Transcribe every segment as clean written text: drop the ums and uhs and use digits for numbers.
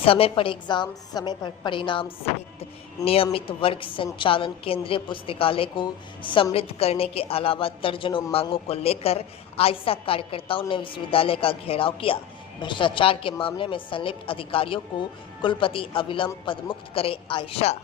समय पर एग्जाम, समय पर परिणाम सहित नियमित वर्ग संचालन केंद्रीय पुस्तकालय को समृद्ध करने के अलावा दर्जनों मांगों को लेकर आयशा कार्यकर्ताओं ने विश्वविद्यालय का घेराव किया। भ्रष्टाचार के मामले में संलिप्त अधिकारियों को कुलपति अविलंब पदमुक्त करे आयशा।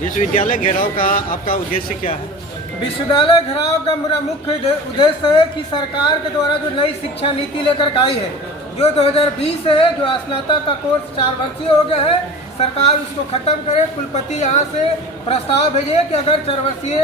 विश्वविद्यालय घेराव का आपका उद्देश्य क्या है? विश्वविद्यालय घेराव का मेरा मुख्य उद्देश्य है कि सरकार के द्वारा जो नई शिक्षा नीति लेकर आई है, जो 2020 है, जो स्नातक का कोर्स 4 वर्षीय हो गया है, सरकार उसको खत्म करे। कुलपति यहाँ से प्रस्ताव भेजे कि अगर 4 वर्षीय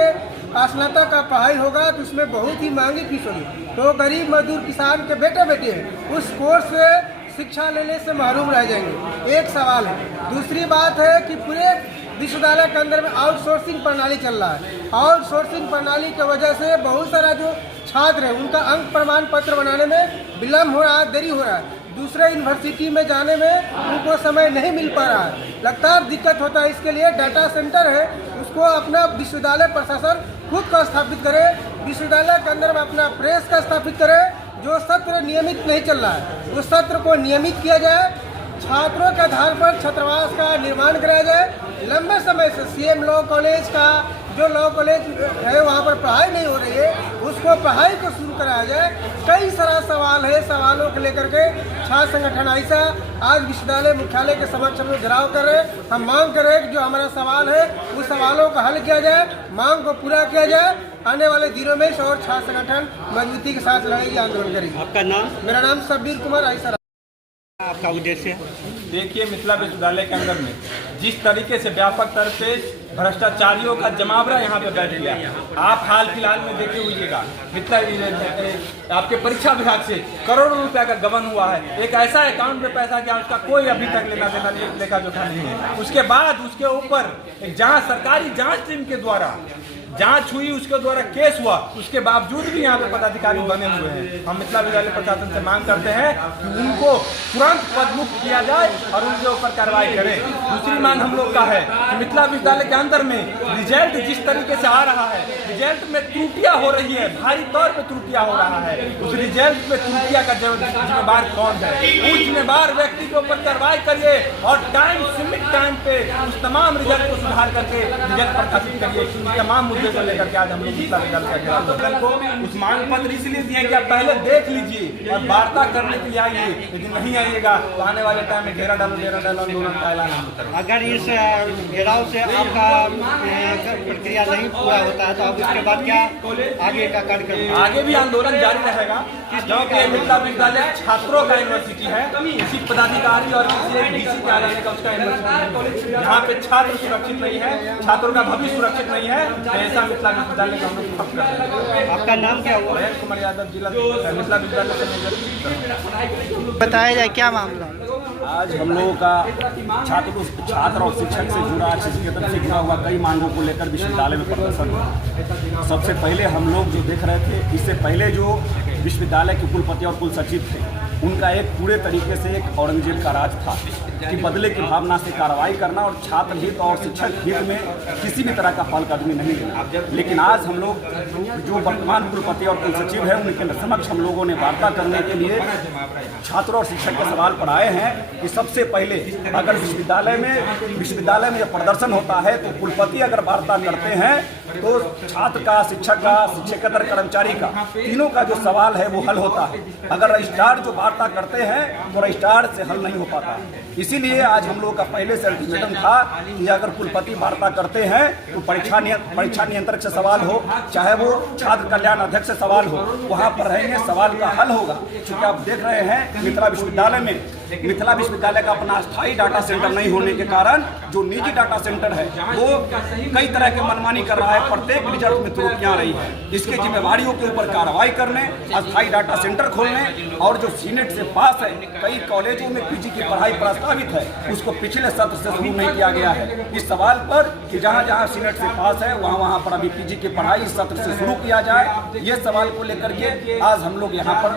स्नातक का पढ़ाई होगा तो उसमें बहुत ही महंगी फीस होगी, तो गरीब मजदूर किसान के बेटे बेटे उस कोर्स से शिक्षा लेने से महरूम रह जाएंगे। एक सवाल है। दूसरी बात है कि पूरे विश्वविद्यालय के अंदर में आउटसोर्सिंग प्रणाली चल रहा है। आउटसोर्सिंग प्रणाली की वजह से बहुत सारा जो छात्र है उनका अंक प्रमाण पत्र बनाने में विलम्ब हो रहा है, देरी हो रहा है। दूसरे यूनिवर्सिटी में जाने में उनको समय नहीं मिल पा रहा है, लगातार दिक्कत होता है। इसके लिए डाटा सेंटर है, उसको अपना विश्वविद्यालय प्रशासन खुद का स्थापित करे। विश्वविद्यालय के अंदर में अपना प्रेस का स्थापित करे। जो सत्र नियमित नहीं चल रहा है उस सत्र को नियमित किया जाए। छात्रों के आधार पर छात्रावास का निर्माण कराया जाए। लंबे समय से सीएम लॉ कॉलेज का जो लॉ कॉलेज है वहाँ पर पढ़ाई नहीं हो रही है, उसको पढ़ाई को शुरू कराया जाए। कई सारा सवाल है, सवालों को लेकर के छात्र संगठन आयशा आज विश्वविद्यालय मुख्यालय के समक्ष हम घेराव कर रहे हैं। हम मांग कर रहे हैं कि जो हमारा सवाल है उस सवालों को हल किया जाए, मांग को पूरा किया जाए। आने वाले दिनों में और छात्र संगठन मजबूती के साथ लड़ाई आंदोलन करेगी। आपका नाम? मेरा नाम शब्बीर कुमार आयशा। आपका उद्देश्य? देखिए, मिथिला विश्वविद्यालय के अंदर में जिस तरीके से व्यापक स्तर पे भ्रष्टाचारियों का जमावड़ा यहाँ पे बैठ गया, आप हाल फिलहाल में देखे हुईएगा मिथिला आपके परीक्षा विभाग से करोड़ों रुपया का गबन हुआ है। एक ऐसा अकाउंट में पैसा गया उसका कोई अभी तक लेखा जोखा नहीं है। उसके बाद उसके ऊपर एक सरकारी जांच टीम के द्वारा जांच हुई, उसके द्वारा केस हुआ, उसके बावजूद भी यहाँ पे पदाधिकारी बने हुए हैं। हम मिथिला विद्यालय प्रशासन से मांग करते हैं कि उनको तुरंत पदमुक्त किया जाए और उनके ऊपर कार्रवाई करें। दूसरी मांग हम लोग का है कि मिथिला विद्यालय के अंदर में रिजल्ट जिस तरीके से आ रहा है, रिजल्ट में त्रुटियां हो रही है, भारी तौर पे त्रुटियां हो रहा है। उस रिजल्ट में त्रुटियां का जिम्मेदार कौन है? उस जिम्मेदार व्यक्ति के ऊपर कार्रवाई करिए और सीमित टाइम पे उस तमाम रिजल्ट को सुधार करके रिजल्ट प्रकाशित करिए। तमाम मुद्दे को लेकर के आज हम लोग मिथिला विद्यालय का को उस मांग पत्र इसलिए दिए कि आप पहले देख लीजिए और वार्ता करने के लिए आइए, लेकिन नहीं आइएगा तो आने वाले टाइम में घेरा डालो आंदोलन का ऐलान हम करेंगे। अगर इस घेराव से आपका प्रक्रिया नहीं पूरा होता है तो अब उसके बाद क्या आगे का कार्यक्रम? आगे भी आंदोलन जारी रहेगा, क्योंकि मिथिला विद्यालय छात्रों का यूनिवर्सिटी है। किसी पदाधिकारी और किसी एक डीसी के आने का उसका यूनिवर्सिटी है। यहाँ पे छात्र सुरक्षित नहीं है, छात्रों का भविष्य सुरक्षित नहीं है। ऐसा मिथिला विश्वविद्यालय का हम लोग खत्म कर देंगे। आपका नाम क्या हुआ? कुमार यादव, जिला मिथिला विद्यालय से। बताया जाए क्या मामला? आज हम लोगों का छात्र और शिक्षक से जुड़ा, क्षेत्र से जुड़ा हुआ कई मांगों को लेकर विश्वविद्यालय में प्रदर्शन हुआ। सबसे पहले हम लोग जो देख रहे थे, इससे पहले जो विश्वविद्यालय के कुलपति और कुलसचिव थे उनका एक पूरे तरीके से एक औरंगजेब का राज था कि बदले की भावना से कार्रवाई करना और छात्र हित और शिक्षक हित में किसी भी तरह का पहलकदमी नहीं लेना। लेकिन आज हम लोग जो वर्तमान कुलपति और कुलसचिव है उनके समक्ष हम लोगों ने वार्ता करने के लिए छात्रों और शिक्षक के सवाल पर आए हैं कि सबसे पहले अगर विश्वविद्यालय में जब प्रदर्शन होता है तो कुलपति अगर वार्ता करते हैं तो छात्र का, शिक्षक का, शिक्षकेतर कर्मचारी का, तीनों का जो सवाल है वो हल होता है। अगर रजिस्ट्रार जो वार्ता करते हैं तो रजिस्ट्रार से हल नहीं हो पाता। इसीलिए आज हम लोग का पहले से अल्टीमेटम था कि अगर कुलपति वार्ता करते हैं तो परीक्षा नियंत्रक से सवाल हो, चाहे वो छात्र कल्याण अध्यक्ष से सवाल हो, वहाँ पर रहेंगे, सवाल का हल होगा। क्योंकि आप देख रहे हैं मिथिला विश्वविद्यालय का अपना स्थायी डाटा सेंटर नहीं होने के कारण जो निजी डाटा सेंटर है वो कई तरह के मनमानी कर रहा है, प्रत्येक रिजल्ट में त्रुटियां आ रही है। इसके जिम्मेवारियों के ऊपर कार्रवाई करने, अस्थायी डाटा सेंटर खोलने और जो सीनेट से पास है, कई कॉलेजों में पीजी की पढ़ाई प्रस्तावित है, उसको पिछले सत्र से शुरू नहीं किया गया है। इस सवाल पर कि जहाँ जहाँ सीनेट से पास है वहाँ पर अभी पीजी की पढ़ाई इस सत्र से शुरू किया जाए, ये सवाल को लेकर के आज हम लोग यहाँ पर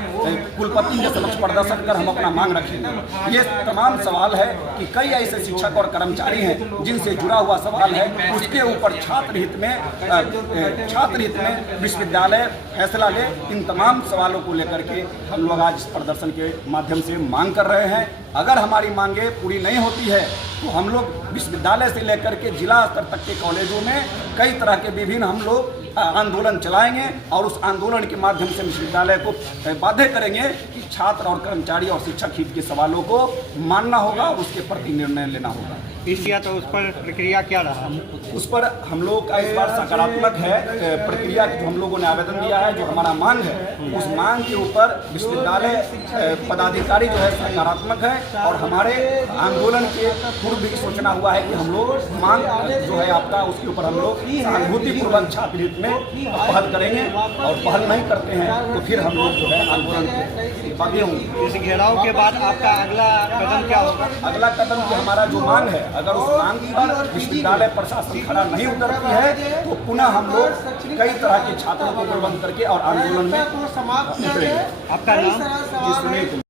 कुलपति के समक्ष प्रदर्शन कर हम अपना मांग रखेंगे। ये तमाम सवाल है कि कई ऐसे शिक्षक और कर्मचारी हैं जिनसे जुड़ा हुआ सवाल है, उसके ऊपर छात्र हित में विश्वविद्यालय फैसला ले। इन तमाम सवालों को लेकर के हम लोग आज इस प्रदर्शन के माध्यम से मांग कर रहे हैं। अगर हमारी मांगे पूरी नहीं होती है तो हम लोग विश्वविद्यालय से लेकर के जिला स्तर तक के कॉलेजों में कई तरह के विभिन्न हम लोग आंदोलन चलाएंगे और उस आंदोलन के माध्यम से विश्वविद्यालय को बाध्य करेंगे कि छात्र और कर्मचारी और शिक्षक हित के सवालों को मानना होगा और उसके प्रति निर्णय लेना होगा। इसलिए तो उस पर प्रक्रिया क्या रहा? उस पर हम लोग का इस बार सकारात्मक है प्रक्रिया। जो हम लोगों ने आवेदन दिया है, जो हमारा मांग है, उस मांग के ऊपर विश्वविद्यालय पदाधिकारी जो है सकारात्मक है और हमारे आंदोलन के पूर्व भी सूचना हुआ है कि हम लोग मांग जो है आपका उसके ऊपर हम लोग सहानुभूतिपूर्वक छात्र हित में पहल करेंगे और पहल नहीं करते हैं तो फिर हम लोग जो है आंदोलन के बाध्य होंगे। इस घेराव के बाद आपका अगला कदम क्या होगा? अगला कदम की हमारा जो मांग है, अगर उस मांग पर विश्वविद्यालय प्रशासन खड़ा नहीं उतरती है तो पुनः हम लोग कई तरह के छात्रों को प्रबंध करके और आंदोलन में उतरेंगे। आपका नाम? सुनील।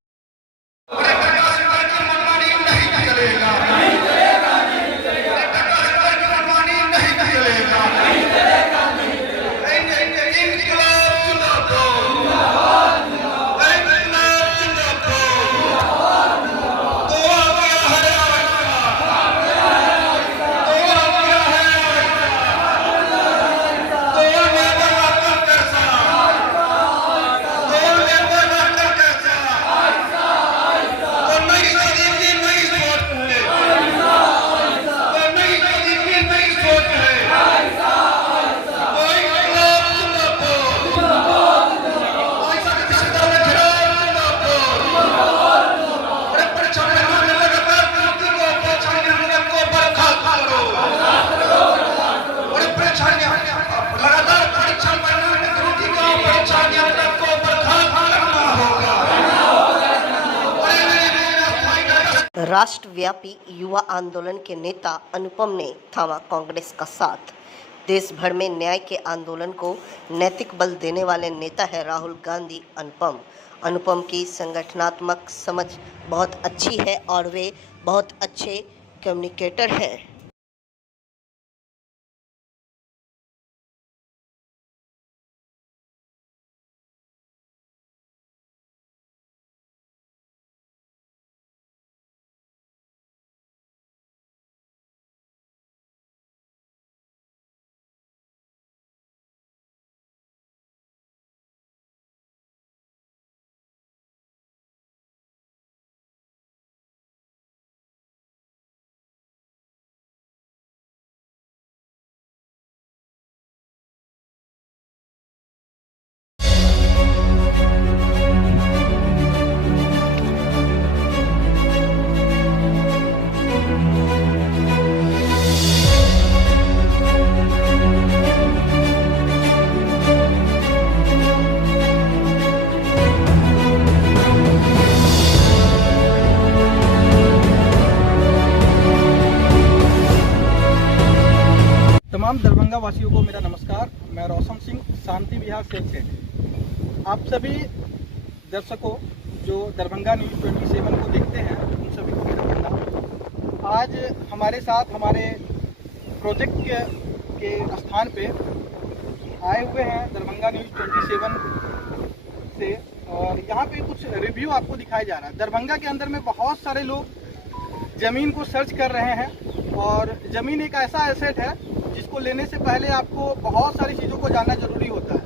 राष्ट्रव्यापी युवा आंदोलन के नेता अनुपम ने थामा कांग्रेस का साथ। देश भर में न्याय के आंदोलन को नैतिक बल देने वाले नेता है राहुल गांधी अनुपम की संगठनात्मक समझ बहुत अच्छी है और वे बहुत अच्छे कम्युनिकेटर हैं। तमाम दरभंगा वासियों को मेरा नमस्कार। मैं रोशन सिंह, शांति विहार सेल से। आप सभी दर्शकों जो दरभंगा न्यूज़ 27 को देखते हैं उन सभी को मेरा प्रणाम। आज हमारे साथ हमारे प्रोजेक्ट के स्थान पे आए हुए हैं दरभंगा न्यूज़ 27 से और यहाँ पे कुछ रिव्यू आपको दिखाया जा रहा है। दरभंगा के अंदर में बहुत सारे लोग ज़मीन को सर्च कर रहे हैं और ज़मीन एक ऐसा एसेट है जिसको लेने से पहले आपको बहुत सारी चीज़ों को जानना जरूरी होता है।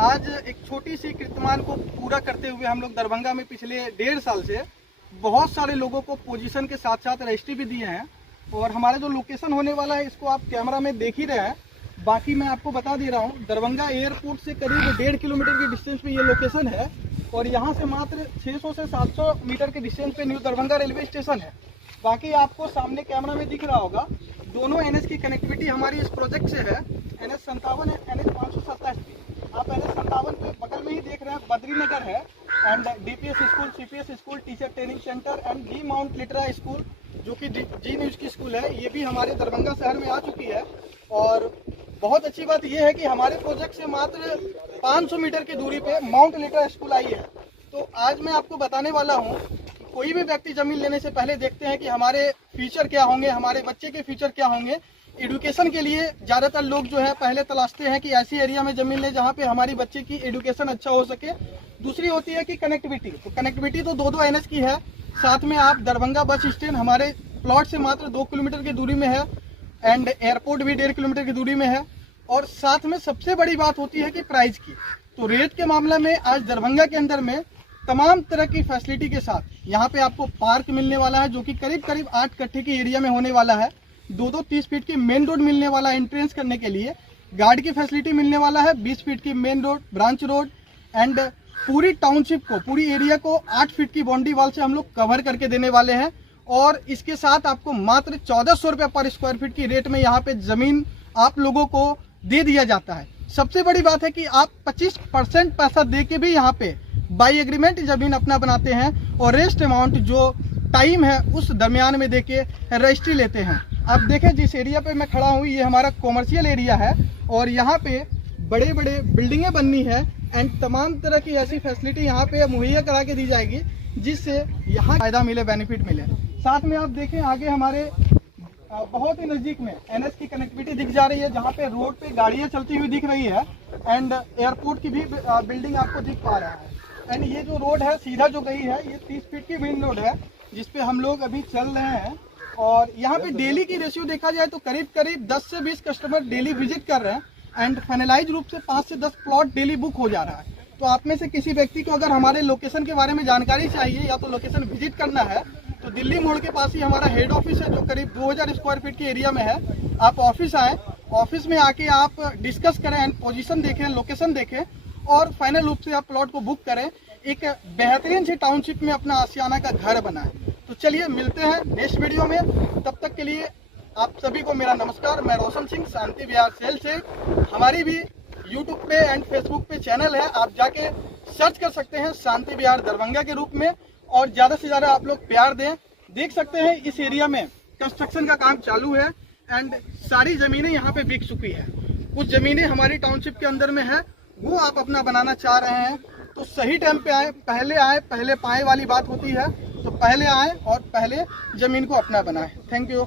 आज एक छोटी सी कीर्तिमान को पूरा करते हुए हम लोग दरभंगा में पिछले 1.5 साल से बहुत सारे लोगों को पोजीशन के साथ साथ रजिस्ट्री भी दिए हैं। और हमारा जो लोकेशन होने वाला है इसको आप कैमरा में देख ही रहे हैं। बाकी मैं आपको बता दे रहा हूँ, दरभंगा एयरपोर्ट से करीब 1.5 किलोमीटर की डिस्टेंस पे ये लोकेशन है और यहाँ से मात्र 600 से 700 मीटर के डिस्टेंस पे न्यू दरभंगा रेलवे स्टेशन है। बाकी आपको सामने कैमरा में दिख रहा होगा, दोनों NH की कनेक्टिविटी हमारी इस प्रोजेक्ट से है। NH 57 है, NH 527 की। आप NH 57 के बगल में ही देख रहे हैं बद्रीनगर है and DPS school, CPS school, teacher training centre and Zee Mount Litera school जो कि जी न्यूज की स्कूल है, ये भी हमारे दरभंगा शहर में आ चुकी है। और बहुत अच्छी बात यह है कि हमारे प्रोजेक्ट से मात्र 500 मीटर की दूरी पे माउंट लिटरा स्कूल आई है। तो आज मैं आपको बताने वाला हूँ, कोई भी व्यक्ति जमीन लेने से पहले देखते हैं कि हमारे फ्यूचर क्या होंगे, हमारे बच्चे के फ्यूचर क्या होंगे। एजुकेशन के लिए ज़्यादातर लोग जो है पहले तलाशते हैं कि ऐसी एरिया में जमीन लें जहाँ पे हमारी बच्चे की एजुकेशन अच्छा हो सके। दूसरी होती है कि कनेक्टिविटी। तो कनेक्टिविटी तो 2 NH की है, साथ में आप दरभंगा बस स्टैंड हमारे प्लॉट से मात्र 2 किलोमीटर की दूरी में है एंड एयरपोर्ट भी 1.5 किलोमीटर की दूरी में है। और साथ में सबसे बड़ी बात होती है कि प्राइस की। तो रेट के मामले में आज दरभंगा के अंदर में तमाम तरह की फैसिलिटी के साथ यहाँ पे आपको पार्क मिलने वाला है जो कि करीब 8 कट्ठे की एरिया में होने वाला है। 2 30 फीट की मेन रोड मिलने वाला है एंट्रेंस करने के लिए, गार्ड की फैसिलिटी मिलने वाला है, 20 फीट की main road, branch road and पूरी टाउनशिप को, पूरी एरिया को 8 फीट की बाउंड्री वॉल से हम लोग कवर करके देने वाले हैं। और इसके साथ आपको मात्र 1400 रुपये पर स्क्वायर फीट की रेट में यहाँ पे जमीन आप लोगों को दे दिया जाता है। सबसे बड़ी बात है कि आप 25% पैसा दे के भी यहाँ पे बाई एग्रीमेंट जमीन अपना बनाते हैं और रेस्ट अमाउंट जो टाइम है उस दरमियान में देके रजिस्ट्री लेते हैं। आप देखें जिस एरिया पे मैं खड़ा हूँ ये हमारा कॉमर्शियल एरिया है और यहाँ पे बड़े बड़े बिल्डिंगें बननी है एंड तमाम तरह की ऐसी फैसिलिटी यहाँ पे मुहैया करा के दी जाएगी जिससे यहाँ फायदा मिले, बेनिफिट मिले। साथ में आप देखें आगे हमारे बहुत ही नज़दीक में NH की कनेक्टिविटी दिख जा रही है जहाँ पे रोड पे गाड़ियाँ चलती हुई दिख रही है एंड एयरपोर्ट की भी बिल्डिंग आपको दिख पा रहा है। एंड ये जो रोड है सीधा जो गई है ये 30 फीट की मेन रोड है जिसपे हम लोग अभी चल रहे हैं। और यहाँ पे डेली की रेशियो देखा जाए तो करीब 10 से 20 कस्टमर डेली विजिट कर रहे हैं एंड फाइनलाइज रूप से 5 से 10 प्लॉट डेली बुक हो जा रहा है। तो आप में से किसी व्यक्ति को अगर हमारे लोकेशन के बारे में जानकारी चाहिए या तो लोकेशन विजिट करना है तो दिल्ली मोड़ के पास ही हमारा हेड ऑफिस है जो करीब 2000 स्क्वायर फीट की एरिया में है। आप ऑफिस आए, ऑफिस में आके आप डिस्कस करें एंड पोजीशन देखें, लोकेशन देखें और फाइनल रूप से आप प्लॉट को बुक करें, एक बेहतरीन सी टाउनशिप में अपना आशियाना का घर बनाएं। तो चलिए मिलते हैं नेक्स्ट वीडियो में, तब तक के लिए आप सभी को मेरा नमस्कार। मैं रोशन सिंह, शांति विहार सेल से। हमारी भी यूट्यूब पे एंड फेसबुक पे चैनल है, आप जाके सर्च कर सकते हैं शांति विहार दरभंगा के रूप में और ज़्यादा से ज़्यादा आप लोग प्यार दें। देख सकते हैं इस एरिया में कंस्ट्रक्शन का काम चालू है एंड सारी ज़मीनें यहाँ पे बिक चुकी है। कुछ ज़मीनें हमारी टाउनशिप के अंदर में है, वो आप अपना बनाना चाह रहे हैं तो सही टाइम पे आए, पहले पाए वाली बात होती है। तो पहले आए और पहले ज़मीन को अपना बनाएं। Thank you.